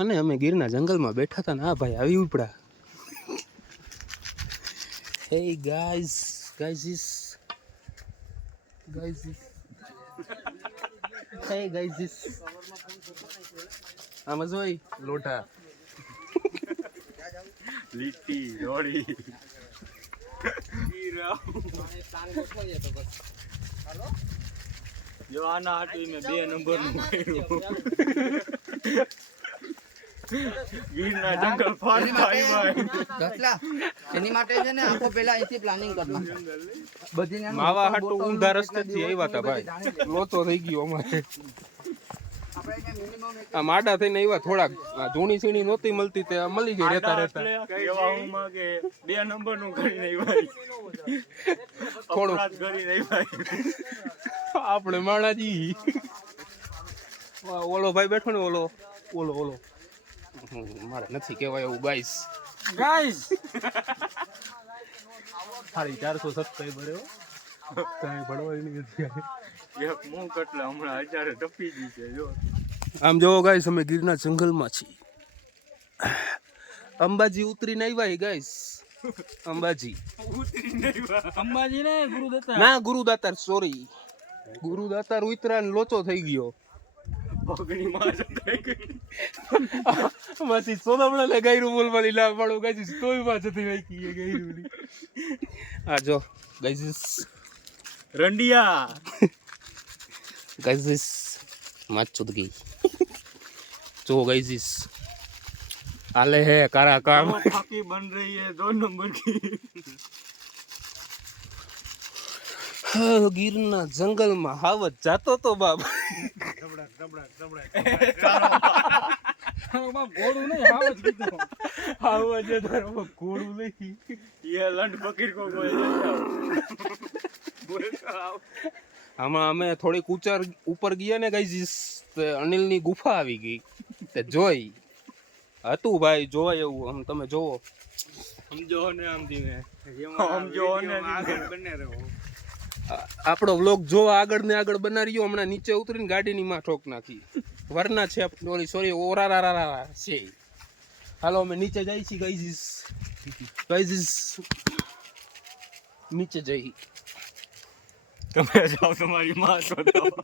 અને અમે ગીરના જંગલમાં બેઠા હતા ને આ ભાઈ આવી ઉપડા. હે ગાઈઝ હે ગાઈઝ આમાં જોઈ લોટા લીટી રોડી જો આના હાટું મેં 2 નંબરનું કર્યું. ગીરના જંગલ ફારતા આવ્યા એની માટે છે ને આખો પેલા અહીંથી પ્લાનિંગ કરવા બધી માવા હાટું ઊંધા રસ્તેથી આવ્યા હતા ભાઈ. લોચો થઈ ગયો અમારે. આ માડા થઈને આવ્યા થોડાક જૂની સીણી નહોતી મળતી તે મળી ગઈ રહેતા કેવા હું માં કે 2 નંબરનું કરીને આવ્યા થોડું અપરાધ કરીને આવ્યા. આપણે માણાજી ઓલો ભાઈ બેઠો ને ઓલો મારે નથી કહેવાય એવું ગાઈસ સાડી 400 સબસ્ક્રાઈબર એવો કઈ ભણવાની નથી. એક મું કટલા હમણાં 1000 ટપી ગઈ છે જો. આમ જોવો ગાઈસ અમે ગીરના જંગલમાં છીએ. અંબાજી ઉતરીને આવ્યા ગાઈસ. અંબાજી અંબાજી ને ગુરુદત્તા ના ગુરુદાતાર સોરી ગુરુદાતાર ઉતરા ને લોચો થઈ ગયો. પગની માં જતી ગઈ. માંથી સોદામણા ને ગાયરું બોલવાની લા પાડો ગાઈસ તોય માં જતી વાકી એ ગાયરું. આ જો ગાઈસ રંડિયા गाइस माच चुद गई जो गाइस आले है कारा काम फाकी बन रही है 2 नंबर की. गिरना जंगल में हावत जातो तो बाप घोड़ू नहीं हावत कीधो हावत जे तारो घोड़ू नहीं ये लंड पकड़ को बोल આમાં અમે થોડીક ઉપર ગયા ને ગાઈસ અનિલની ગુફા આવી ગઈ તે જોઈ હતું ભાઈ જોવાય એવું. આમ તમે જોવો સમજો ને આમ ધીમે સમજો ને આગળ બને રહો. આપણો વ્લોગ જોવા આગળ ને આગળ બનાવ્યો. હમણાં નીચે ઉતરીને ગાડીની માં ઠોક નાખી. વરના છે સોરી ઓરારારા છે. હાલો અમે નીચે જઈ છીએ ગાઈસ નીચે જઈ. તમે જાઓ તમારી માં શોધો.